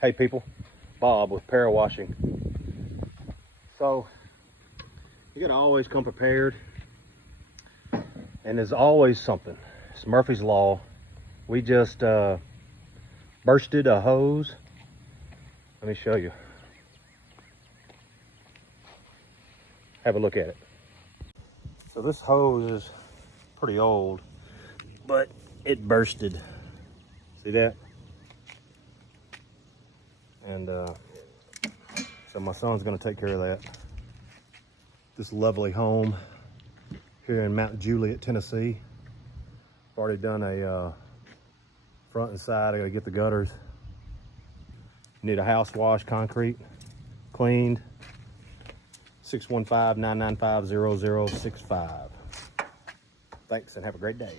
Hey people, Bob with Para Washing. So you gotta always come prepared, and there's always something. It's Murphy's Law. We just bursted a hose. Let me show you. Have a look at it. So this hose is pretty old, but it bursted. See that? And so my son's gonna take care of that. This lovely home here in Mount Juliet, Tennessee. I've already done a front and side. I gotta get the gutters. Need a house wash, concrete, cleaned. 615-995-0065. Thanks and have a great day.